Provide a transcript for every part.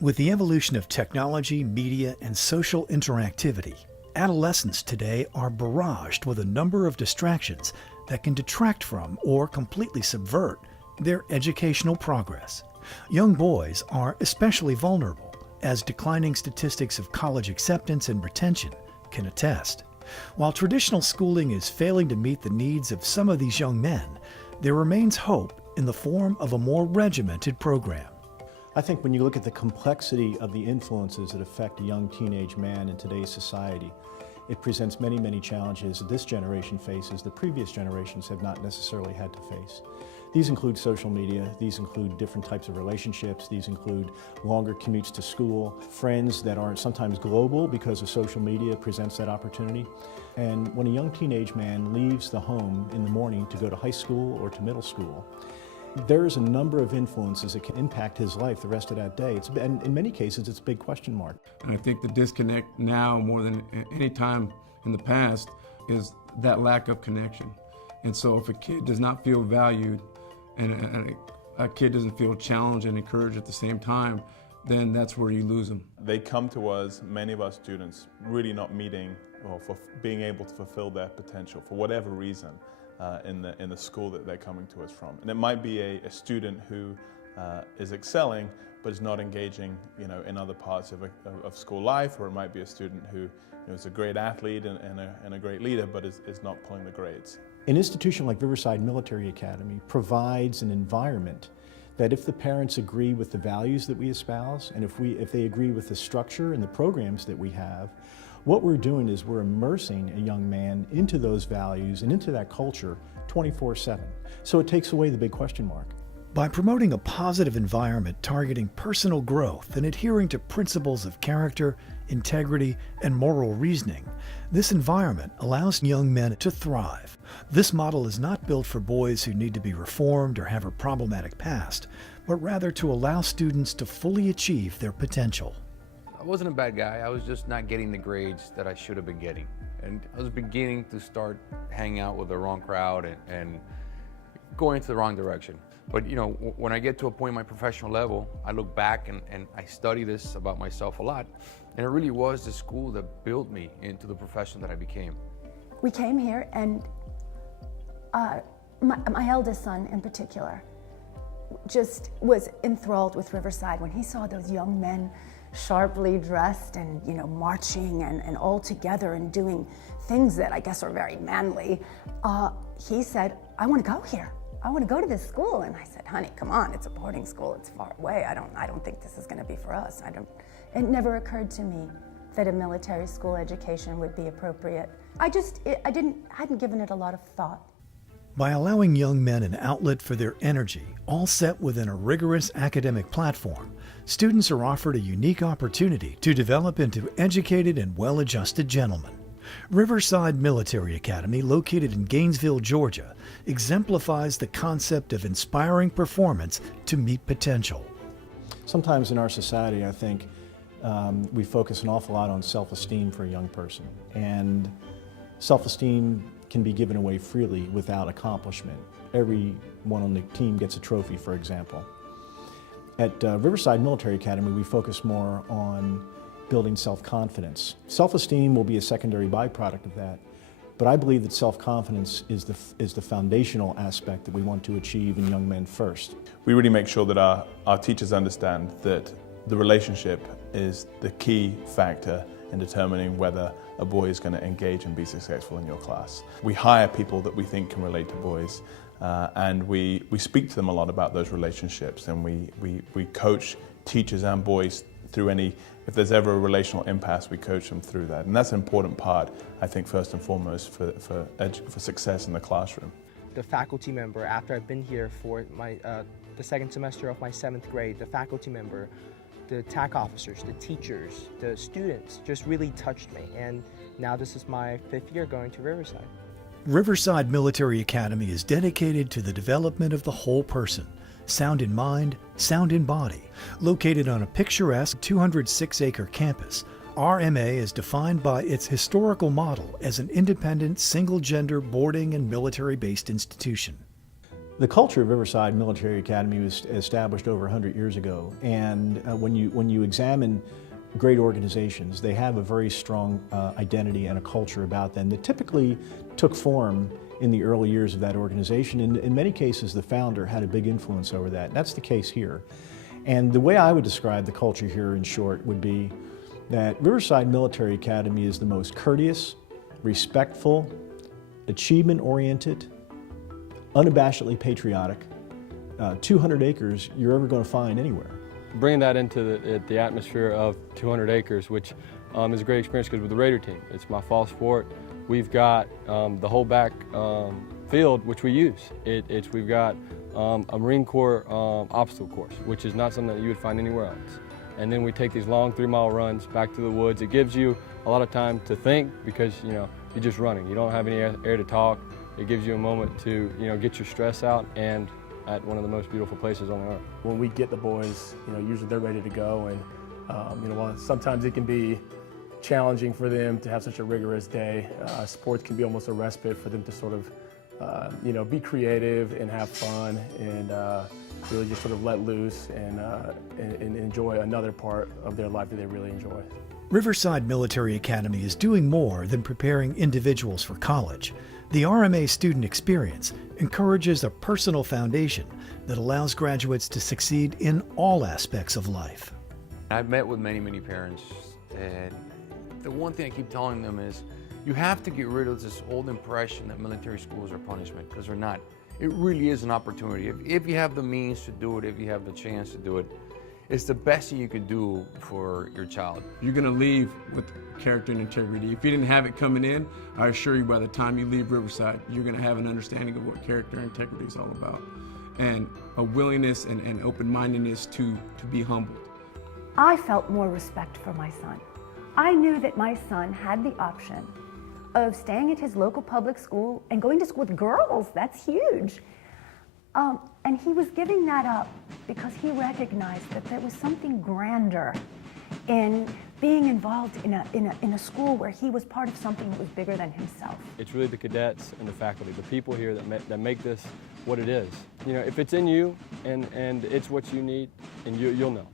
With the evolution of technology, media, and social interactivity, adolescents today are barraged with a number of distractions that can detract from or completely subvert their educational progress. Young boys are especially vulnerable, as declining statistics of college acceptance and retention can attest. While traditional schooling is failing to meet the needs of some of these young men, there remains hope in the form of a more regimented program. I think when you look at the complexity of the influences that affect a young teenage man in today's society, it presents many, many challenges that this generation faces that previous generations have not necessarily had to face. These include social media, these include different types of relationships, these include longer commutes to school, friends that aren't sometimes global because of social media presents that opportunity. And when a young teenage man leaves the home in the morning to go to high school or to middle school, there's a number of influences that can impact his life the rest of that day. And in many cases, it's a big question mark. And I think the disconnect now more than any time in the past is that lack of connection. And so if a kid does not feel valued and a kid doesn't feel challenged and encouraged at the same time, then that's where you lose them. They come to us, many of our students, really not meeting or for being able to fulfill their potential for whatever reason. In the school that they're coming to us from. And it might be a student who is excelling but is not engaging, in other parts of school life, or it might be a student who is a great athlete and a great leader but is not pulling the grades. An institution like Riverside Military Academy provides an environment that if the parents agree with the values that we espouse, and if they agree with the structure and the programs that we have, what we're doing is we're immersing a young man into those values and into that culture 24/7. So it takes away the big question mark. By promoting a positive environment targeting personal growth and adhering to principles of character, integrity, and moral reasoning, this environment allows young men to thrive. This model is not built for boys who need to be reformed or have a problematic past, but rather to allow students to fully achieve their potential. I wasn't a bad guy, I was just not getting the grades that I should have been getting. And I was beginning to start hanging out with the wrong crowd and going into the wrong direction. But when I get to a point in my professional level, I look back and I study this about myself a lot. And it really was the school that built me into the profession that I became. We came here and my eldest son in particular just was enthralled with Riverside when he saw those young men sharply dressed and marching and all together and doing things that I guess are very manly. He said, I want to go here. I want to go to this school. And I said, honey, come on, it's a boarding school, it's far away. I don't think this is going to be for us. It never occurred to me that a military school education would be appropriate. I hadn't given it a lot of thought. By allowing young men an outlet for their energy, all set within a rigorous academic platform, students are offered a unique opportunity to develop into educated and well-adjusted gentlemen. Riverside Military Academy, located in Gainesville, Georgia, exemplifies the concept of inspiring performance to meet potential. Sometimes in our society, I think, we focus an awful lot on self-esteem for a young person. And self-esteem can be given away freely without accomplishment. Everyone on the team gets a trophy, for example. At Riverside Military Academy, we focus more on building self-confidence. Self-esteem will be a secondary byproduct of that, but I believe that self-confidence is the foundational aspect that we want to achieve in young men first. We really make sure that our teachers understand that the relationship is the key factor in determining whether a boy is going to engage and be successful in your class. We hire people that we think can relate to boys, and we speak to them a lot about those relationships, and we coach teachers and boys through if there's ever a relational impasse, we coach them through that. And that's an important part, I think, first and foremost for success in the classroom. The faculty member, after I've been here for the second semester of my 7th grade, the faculty member, the TAC officers, the teachers, the students just really touched me. And now this is my 5th year going to Riverside. Riverside Military Academy is dedicated to the development of the whole person, sound in mind, sound in body. Located on a picturesque 206-acre campus, RMA is defined by its historical model as an independent, single-gender boarding and military-based institution. The culture of Riverside Military Academy was established over 100 years ago, and when you examine great organizations, they have a very strong identity and a culture about them that typically took form in the early years of that organization. And in many cases, the founder had a big influence over that. That's the case here. And the way I would describe the culture here in short would be that Riverside Military Academy is the most courteous, respectful, achievement-oriented, unabashedly patriotic, 200 acres you're ever going to find anywhere. Bringing that into the atmosphere of 200 acres, which is a great experience because with the Raider team, it's my fall sport. We've got the whole back field, which we use. We've got a Marine Corps obstacle course, which is not something that you would find anywhere else. And then we take these long 3-mile runs back to the woods. It gives you a lot of time to think because you're just running. You don't have any air to talk. It gives you a moment to get your stress out, and at one of the most beautiful places on the earth. When we get the boys, usually they're ready to go, and while sometimes it can be challenging for them to have such a rigorous day, sports can be almost a respite for them to sort of, be creative and have fun and really just sort of let loose and enjoy another part of their life that they really enjoy. Riverside Military Academy is doing more than preparing individuals for college. The RMA student experience encourages a personal foundation that allows graduates to succeed in all aspects of life. I've met with many, many parents, and the one thing I keep telling them is you have to get rid of this old impression that military schools are punishment, because they're not. It really is an opportunity. If you have the means to do it, if you have the chance to do it, it's the best thing you can do for your child. You're going to leave with character and integrity. If you didn't have it coming in, I assure you by the time you leave Riverside, you're going to have an understanding of what character and integrity is all about, and a willingness and open-mindedness to be humbled. I felt more respect for my son. I knew that my son had the option of staying at his local public school and going to school with girls. That's huge. And he was giving that up because he recognized that there was something grander in being involved in a school where he was part of something that was bigger than himself. It's really the cadets and the faculty, the people here that make this what it is. If it's in you and it's what you need, and you'll know.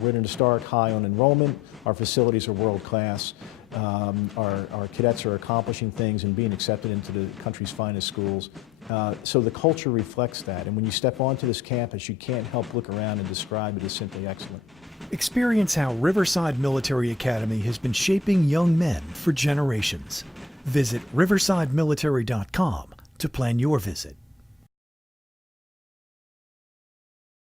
We're going to start high on enrollment. Our facilities are world-class. Our cadets are accomplishing things and being accepted into the country's finest schools. So the culture reflects that. And when you step onto this campus, you can't help look around and describe it as simply excellent. Experience how Riverside Military Academy has been shaping young men for generations. Visit riversidemilitary.com to plan your visit.